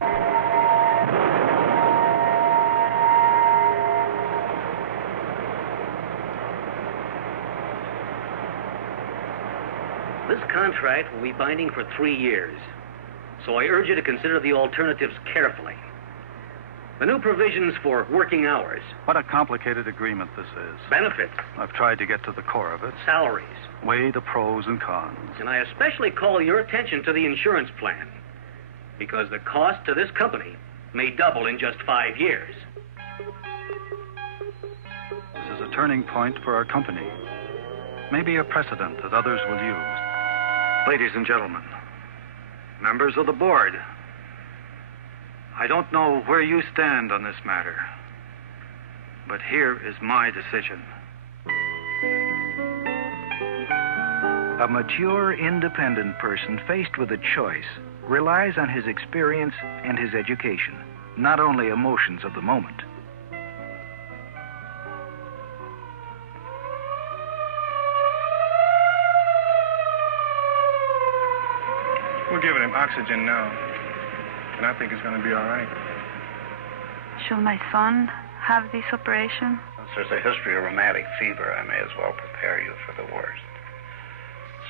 This contract will be binding for 3 years, so I urge you to consider the alternatives carefully. The new provisions for working hours. What a complicated agreement this is. Benefits. I've tried to get to the core of it. Salaries. Weigh the pros and cons. And I especially call your attention to the insurance plan, because the cost to this company may double in just 5 years. This is a turning point for our company. Maybe a precedent that others will use. Ladies and gentlemen, members of the board, I don't know where you stand on this matter, but here is my decision. A mature, independent person faced with a choice relies on his experience and his education, not only emotions of the moment. We're giving him oxygen now, and I think it's going to be all right. Should my son have this operation? Since there's a history of rheumatic fever, I may as well prepare you for the worst.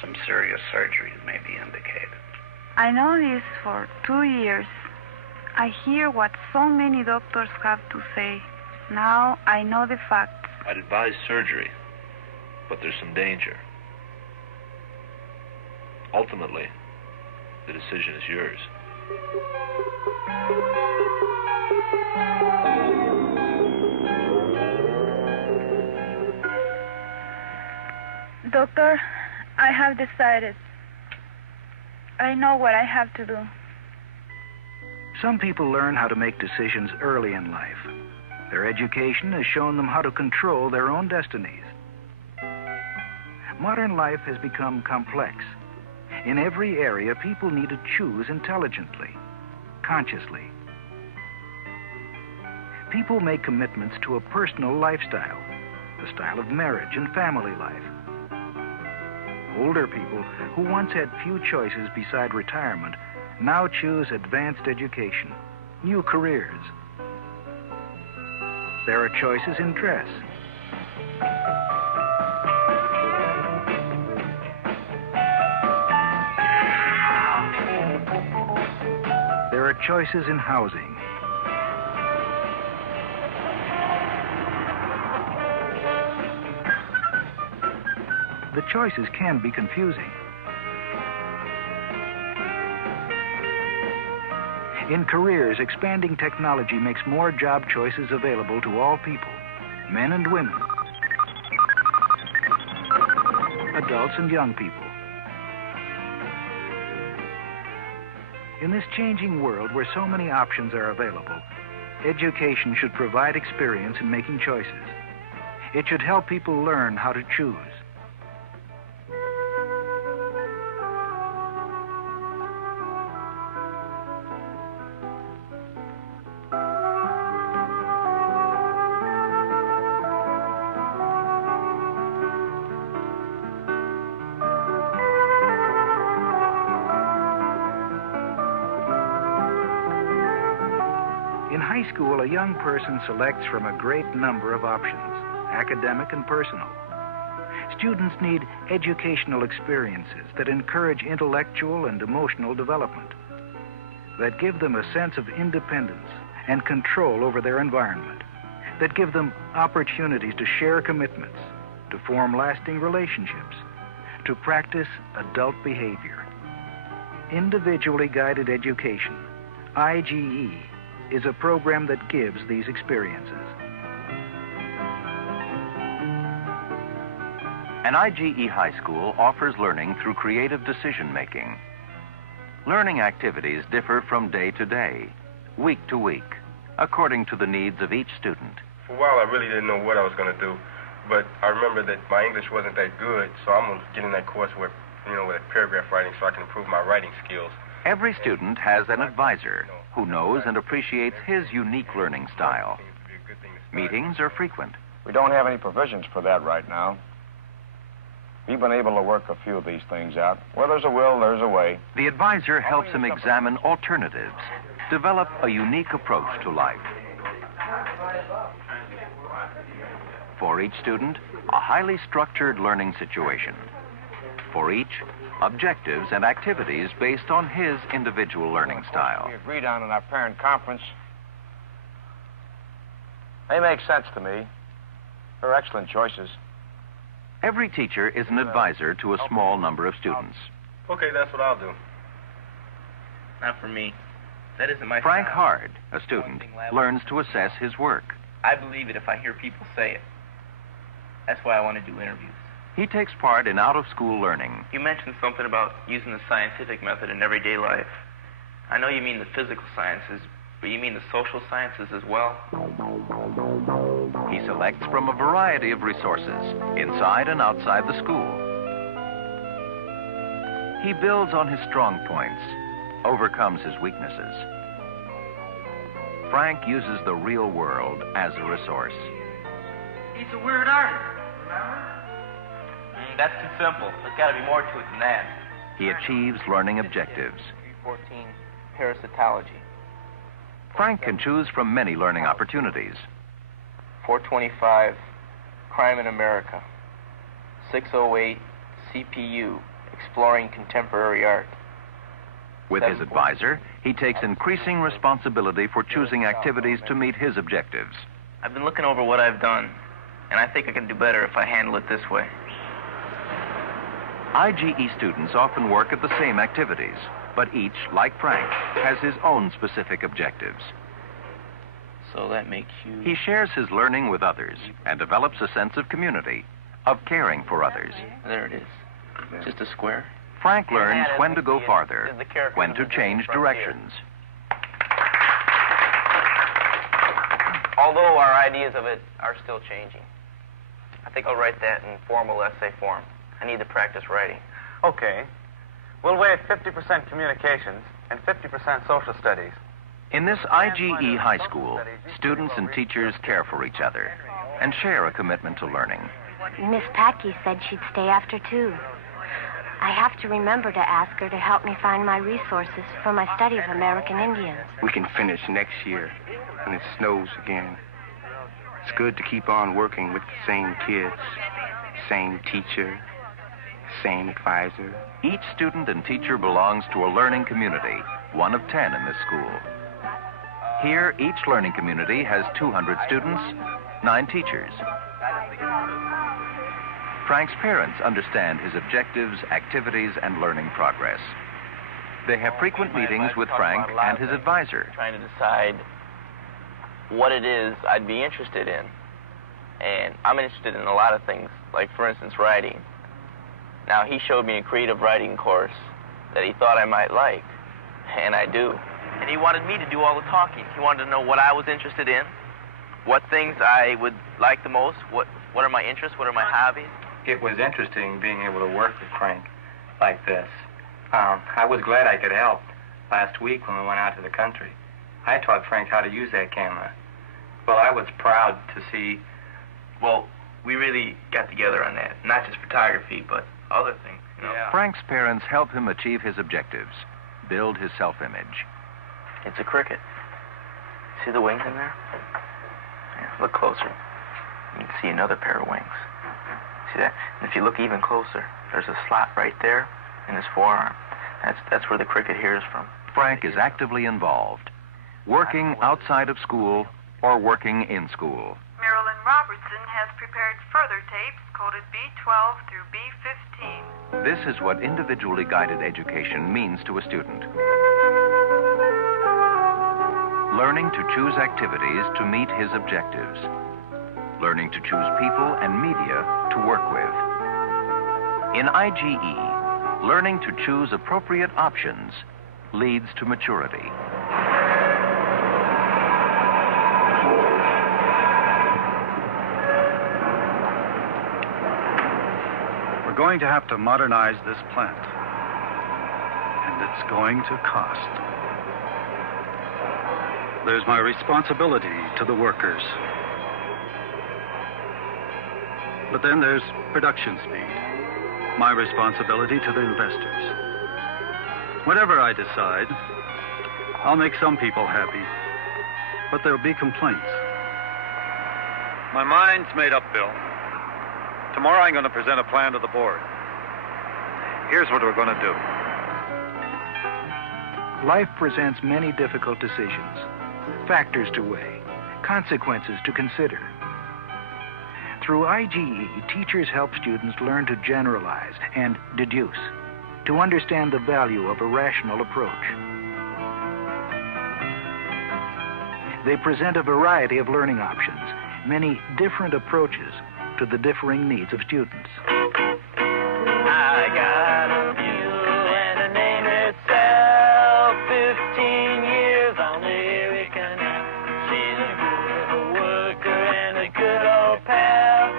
Some serious surgeries may be indicated. I know this for 2 years. I hear what so many doctors have to say. Now I know the facts. I'd advise surgery, but there's some danger. Ultimately, the decision is yours. Doctor, I have decided. I know what I have to do. Some people learn how to make decisions early in life. Their education has shown them how to control their own destinies. Modern life has become complex. In every area, people need to choose intelligently, consciously. People make commitments to a personal lifestyle, the style of marriage and family life. Older people who once had few choices beside retirement now choose advanced education, new careers. There are choices in dress. There are choices in housing. The choices can be confusing. In careers, expanding technology makes more job choices available to all people, men and women, adults and young people. In this changing world where so many options are available, education should provide experience in making choices. It should help people learn how to choose. In high school, a young person selects from a great number of options, academic and personal. Students need educational experiences that encourage intellectual and emotional development, that give them a sense of independence and control over their environment, that give them opportunities to share commitments, to form lasting relationships, to practice adult behavior. Individually guided education, IGE, is a program that gives these experiences. An IGE high school offers learning through creative decision-making. Learning activities differ from day to day, week to week, according to the needs of each student. For a while, I really didn't know what I was going to do, but I remember that my English wasn't that good, so I'm going to get in that course with paragraph writing so I can improve my writing skills. Every student has an advisor who knows and appreciates his unique learning style. Meetings are frequent. We don't have any provisions for that right now. We've been able to work a few of these things out. Where there's a will, there's a way. The advisor helps him examine alternatives develop a unique approach to life. For each student, a highly structured learning situation. For each, objectives and activities based on his individual learning style. We agreed on in our parent conference. They make sense to me. They're excellent choices. Every teacher is an advisor to a small number of students. Okay, that's what I'll do. Not for me. That isn't my Frank style. Hard, a student, learns to assess his work. I believe it if I hear people say it. That's why I want to do interviews. He takes part in out-of-school learning. You mentioned something about using the scientific method in everyday life. I know you mean the physical sciences, but you mean the social sciences as well? He selects from a variety of resources, inside and outside the school. He builds on his strong points, overcomes his weaknesses. Frank uses the real world as a resource. He's a weird artist, remember? That's too simple. There's got to be more to it than that. He achieves learning objectives. 314, parasitology. Frank can choose from many learning opportunities. 425, Crime in America. 608, CPU, Exploring Contemporary Art. With his advisor, he takes increasing responsibility for choosing activities to meet his objectives. I've been looking over what I've done, and I think I can do better if I handle it this way. IGE students often work at the same activities, but each, like Frank, has his own specific objectives. So that makes you... He shares his learning with others and develops a sense of community, of caring for others. There it is. Just a square. Frank learns when to go farther, when to change directions. Although our ideas of it are still changing. I think I'll write that in formal essay form. I need to practice writing. Okay. We'll weigh 50% communications and 50% social studies. In this IGE high school, students and teachers care for each other and share a commitment to learning. Miss Packey said she'd stay after 2. I have to remember to ask her to help me find my resources for my study of American Indians. We can finish next year, and it snows again. It's good to keep on working with the same kids, same teacher, same advisor. Each student and teacher belongs to a learning community, one of 10 in this school. Here, each learning community has 200 students, 9 teachers. Frank's parents understand his objectives, activities, and learning progress. They have frequent meetings with Frank and his advisor. Trying to decide what it is I'd be interested in. And I'm interested in a lot of things, like, for instance, writing. Now, he showed me a creative writing course that he thought I might like, and I do. And he wanted me to do all the talking. He wanted to know what I was interested in, what things I would like the most, what are my interests, what are my hobbies. It was interesting being able to work with Frank like this. I was glad I could help last week when we went out to the country. I taught Frank how to use that camera. Well, I was proud to see... Well, we really got together on that. Not just photography, but other things, you know. Yeah. Frank's parents help him achieve his objectives, build his self-image. It's a cricket. See the wings in there? Yeah, look closer. You can see another pair of wings. See that? And if you look even closer, there's a slot right there in his forearm. That's where the cricket hears from. Frank is actively involved, working outside of school or working in school. Marilyn Robertson has prepared further tapes coded B12 through B15. This is what individually guided education means to a student. Learning to choose activities to meet his objectives. Learning to choose people and media to work with. In IGE, learning to choose appropriate options leads to maturity. We're going to have to modernize this plant, and it's going to cost. There's my responsibility to the workers. But then there's production speed, my responsibility to the investors. Whatever I decide, I'll make some people happy, but there'll be complaints. My mind's made up, Bill. Tomorrow I'm going to present a plan to the board. Here's what we're going to do. Life presents many difficult decisions, factors to weigh, consequences to consider. Through IGE, teachers help students learn to generalize and deduce, to understand the value of a rational approach. They present a variety of learning options, many different approaches to the differing needs of students. I got a mule and a name itself, 15 years on the Erie Canal. She's a good worker and a good old pal,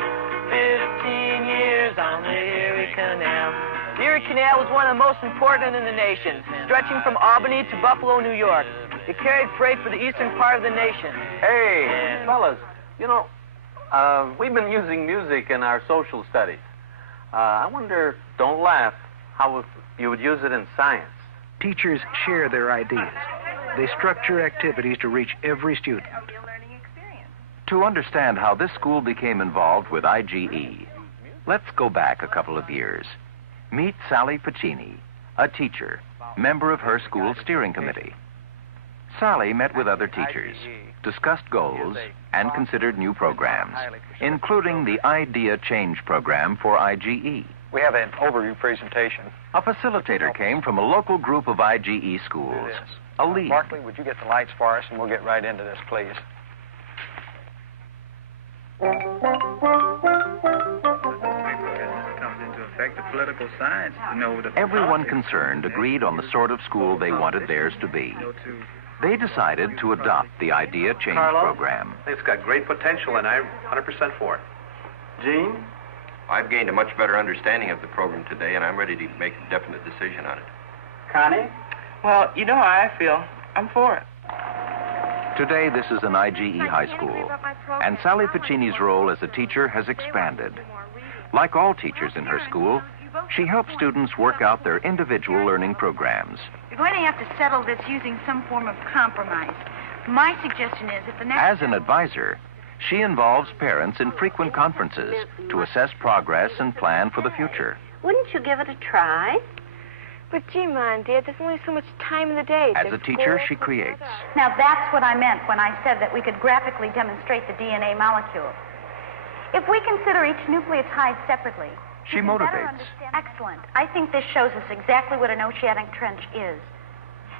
15 years on the Erie Canal. The Erie Canal was one of the most important in the nation, stretching from Albany to Buffalo, New York. It carried freight for the eastern part of the nation. Hey, fellas, you know, we've been using music in our social studies. I wonder, don't laugh, how you would use it in science. Teachers share their ideas. They structure activities to reach every student. To understand how this school became involved with IGE, let's go back a couple of years. Meet Sally Piccini, a teacher, member of her school steering committee. Sally met with other teachers, discussed goals, and considered new programs, including the Idea Change program for IGE. We have an overview presentation. A facilitator came from a local group of IGE schools, a lead. Barkley, would you get the lights for us, and we'll get right into this, please. Everyone concerned agreed on the sort of school they wanted theirs to be. They decided to adopt the Idea Change program. It's got great potential, and I'm 100% for it. Gene? I've gained a much better understanding of the program today, and I'm ready to make a definite decision on it. Connie? Well, you know how I feel. I'm for it. Today, this is an IGE high school, and Sally Piccini's role as a teacher has expanded. Like all teachers in her school, she helps students work out their individual learning programs. You're going to have to settle this using some form of compromise. My suggestion is if the next... As an advisor, she involves parents in frequent conferences to assess progress and plan for the future. Wouldn't you give it a try? But gee, Mom, Dad, there's only so much time in the day. As a teacher, she creates. Now, that's what I meant when I said that we could graphically demonstrate the DNA molecule. If we consider each nucleotide separately... She motivates. Excellent. I think this shows us exactly what an oceanic trench is.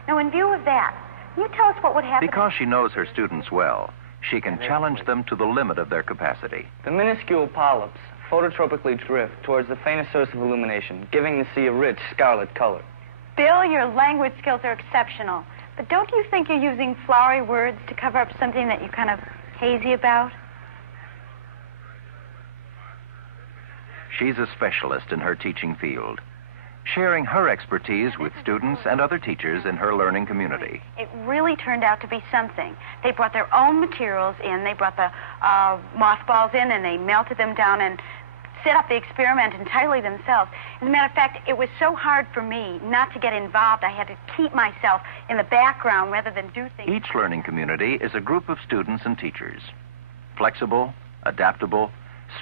Now, in view of that, can you tell us what would happen... Because she knows her students well, she can challenge them to the limit of their capacity. The minuscule polyps phototropically drift towards the faintest source of illumination, giving the sea a rich scarlet color. Bill, your language skills are exceptional. But don't you think you're using flowery words to cover up something that you're kind of hazy about? She's a specialist in her teaching field, sharing her expertise with students and other teachers in her learning community. It really turned out to be something. They brought their own materials in, they brought the mothballs in, and they melted them down and set up the experiment entirely themselves. As a matter of fact, it was so hard for me not to get involved. I had to keep myself in the background rather than do things. Each learning community is a group of students and teachers, flexible, adaptable,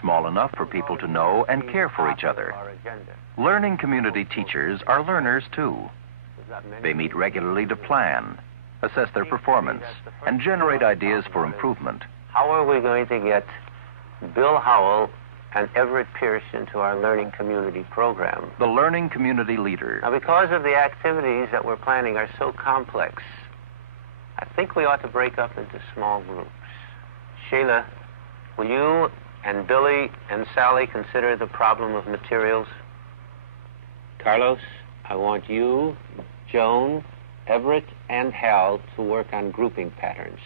small enough for people to know and care for each other. Learning community teachers are learners, too. They meet regularly to plan, assess their performance, and generate ideas for improvement. How are we going to get Bill Howell and Everett Pierce into our learning community program? The learning community leader. Now, because of the activities that we're planning are so complex, I think we ought to break up into small groups. Sheila, will you and Billy and Sally consider the problem of materials? Carlos, I want you, Joan, Everett, and Hal to work on grouping patterns.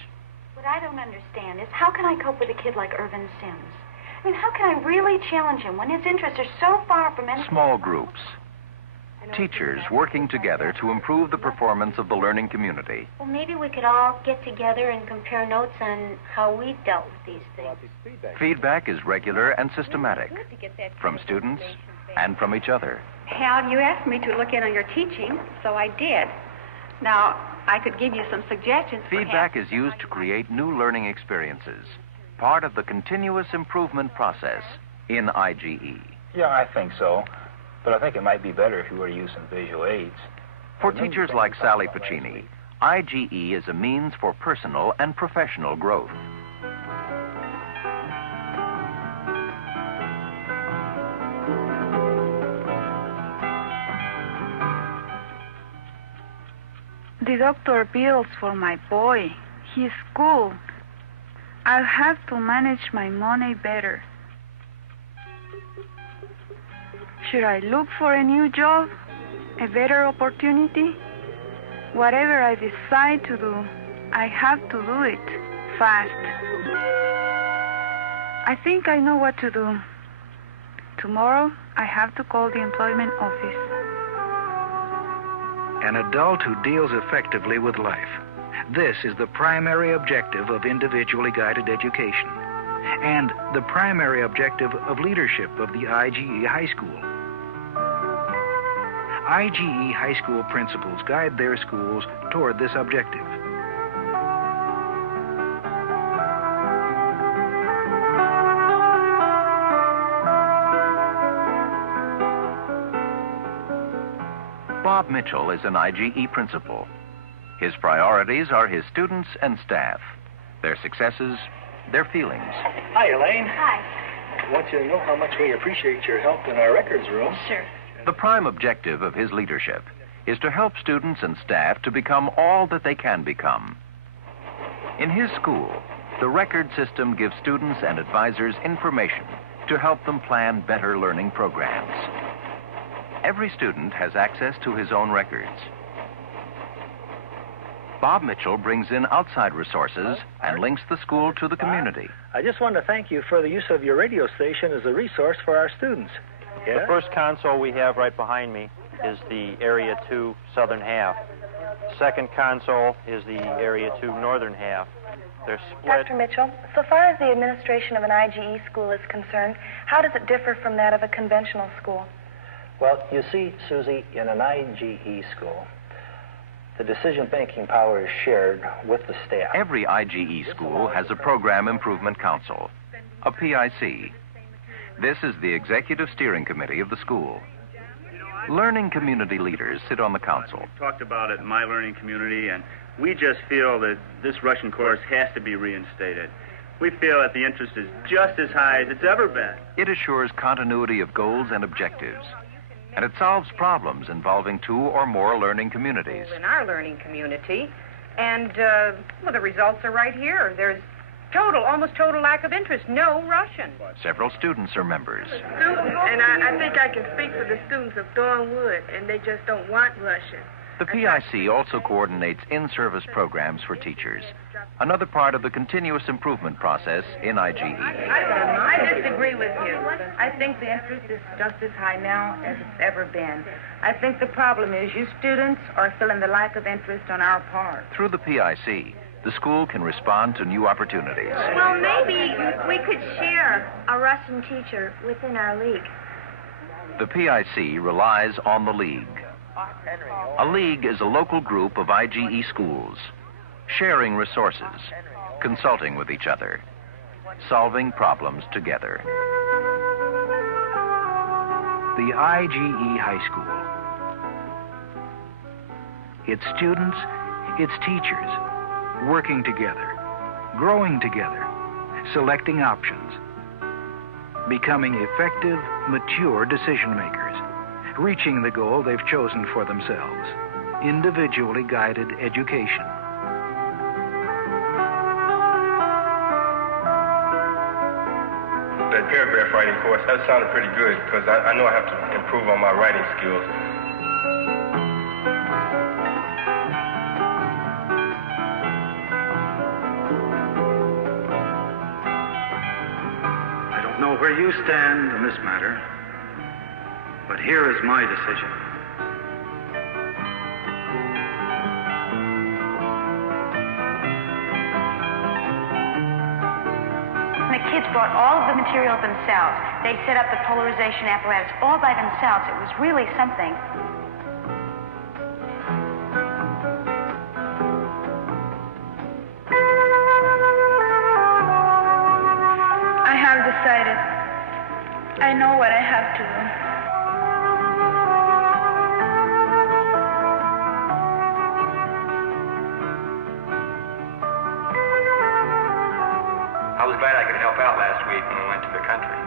What I don't understand is how can I cope with a kid like Irvin Sims? I mean, how can I really challenge him when his interests are so far from anything? Small groups. Teachers working together to improve the performance of the learning community. Well, maybe we could all get together and compare notes on how we've dealt with these things. Feedback is regular and systematic, from students and from each other. Hal, you asked me to look in on your teaching, so I did. Now, I could give you some suggestions. Feedback is used to create new learning experiences, part of the continuous improvement process in IGE. Yeah, I think so. But I think it might be better if you were to use some visual aids. For teachers like Sally Pacini, IGE is a means for personal and professional growth. The doctor bills for my boy, his school. I'll have to manage my money better. Should I look for a new job? A better opportunity? Whatever I decide to do, I have to do it fast. I think I know what to do. Tomorrow, I have to call the employment office. An adult who deals effectively with life. This is the primary objective of individually guided education and the primary objective of leadership of the IGE High School. IGE High School principals guide their schools toward this objective. Bob Mitchell is an IGE principal. His priorities are his students and staff, their successes, their feelings. Hi, Elaine. Hi. I want you to know how much we appreciate your help in our records room. Sure. The prime objective of his leadership is to help students and staff to become all that they can become. In his school, the record system gives students and advisors information to help them plan better learning programs. Every student has access to his own records. Bob Mitchell brings in outside resources and links the school to the community. I just want to thank you for the use of your radio station as a resource for our students. The first console we have right behind me is the Area 2 southern half. Second console is the Area 2 northern half. They're split. Dr. Mitchell, so far as the administration of an IGE school is concerned, how does it differ from that of a conventional school? Well, you see, Susie, in an IGE school, the decision-making power is shared with the staff. Every IGE school has a Program Improvement Council, a PIC. This is the executive steering committee of the school. Learning community leaders sit on the council. Talked about it in my learning community, and we just feel that this Russian course has to be reinstated. We feel that the interest is just as high as it's ever been. It assures continuity of goals and objectives, and it solves problems involving two or more learning communities. In our learning community, and, well, the results are right here. There's almost total lack of interest, no Russian. Several students are members. And I think I can speak for the students of Thornwood, and they just don't want Russian. The PIC also coordinates in-service programs for teachers, another part of the continuous improvement process in IGE. I disagree with you. I think the interest is just as high now as it's ever been. I think the problem is you students are feeling the lack of interest on our part. Through the PIC, the school can respond to new opportunities. Well, maybe we could share a Russian teacher within our league. The PIC relies on the league. A league is a local group of IGE schools, sharing resources, consulting with each other, solving problems together. The IGE High School. Its students, its teachers, working together, growing together, selecting options, becoming effective, mature decision makers, reaching the goal they've chosen for themselves, individually guided education. That paragraph writing course, that sounded pretty good because I know I have to improve on my writing skills. I don't know where you stand on this matter, but here is my decision. The kids brought all of the materials themselves. They set up the polarization apparatus all by themselves. It was really something. I know what I have to do. I was glad I could help out last week when we went to the country.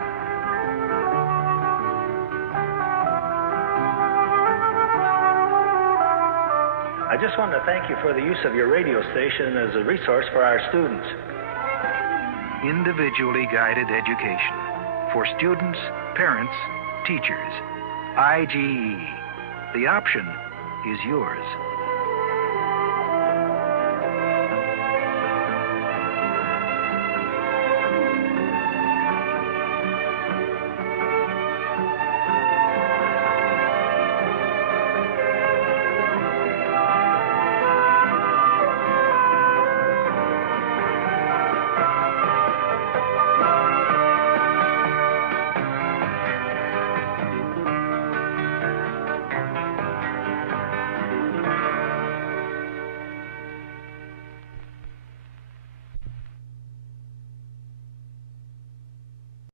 I just wanted to thank you for the use of your radio station as a resource for our students. Individually guided education for students, parents, teachers. IGE. The option is yours.